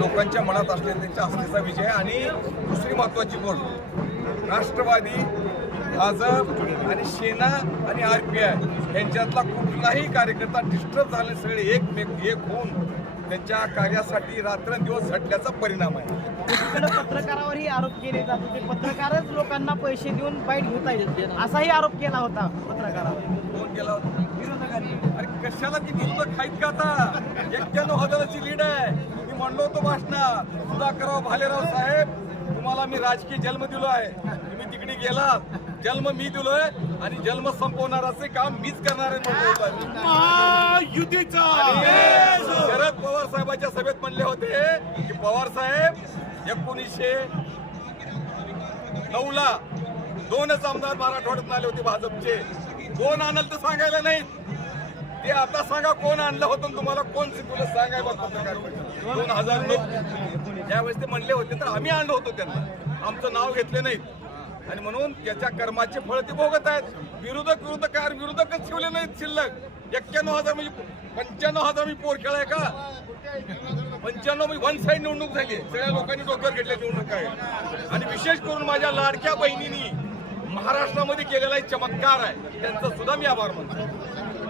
लोकांच्या मनात असलेला त्यांच्या आस्थेचा विजय आणि दुसरी महत्वाची गोष्ट राष्ट्रवादी भाजप आणि सेना आणि आर पी आय यांच्यातला कुठलाही कार्यकर्ता डिस्टर्ब झाले सगळे एकमेक एक होऊन त्यांच्या कार्यासाठी रात्रंदिवस झटल्याचा परिणाम आहे पत्रकारावरही आरोप केले जात होते पत्रकारच लोकांना पैसे देऊन बाईट घेता येईल असाही आरोप केला होता पत्रकारावर फोन केला होता अरे कशाला ती विरोधक खाईत का आता एकट्यानं हजाराची लीड आहे तो भाषणा भाषणात सुधाकरराव भालेराव साहेब तुम्हाला मी राजकीय जन्म दिलो आहे तुम्ही तिकडे गेला जन्म मी दिलोय आणि जन्म संपवणार संपवणाराचे काम मीच करणार आहे म्हणलो होतं शरद पवार साहेबांच्या सभेत म्हणले होते की पवार साहेब एकोणीसशे नऊ ला दोनच आमदार मराठवाड्यात आले होते भाजपचे दोन आणल तर सांगायला नाही ते आता सांगा कोण आणलं होतं तुम्हाला कोण शिकवलं सांगायला दोन हजार लोक ज्यावेळेस ते म्हणले होते तर आम्ही आणलो होतो त्यांना आमचं नाव घेतले नाही आणि म्हणून त्याच्या कर्माचे फळ ते भोगत आहेत विरोधक विरोधकार विरोधकच ठेवले नाहीत शिल्लक एक्क्याण्णव हजार म्हणजे पंच्याण्णव हजार मी पोर खेळाय का पंच्याण्णव मी म्हणजे वन साईड निवडणूक झाली सगळ्या लोकांनी डोक्यावर घेतल्या निवडणूक आहे आणि विशेष करून माझ्या लाडक्या बहिणींनी महाराष्ट्रामध्ये केलेला चमत्कार आहे त्यांचा सुद्धा मी आभार मानतो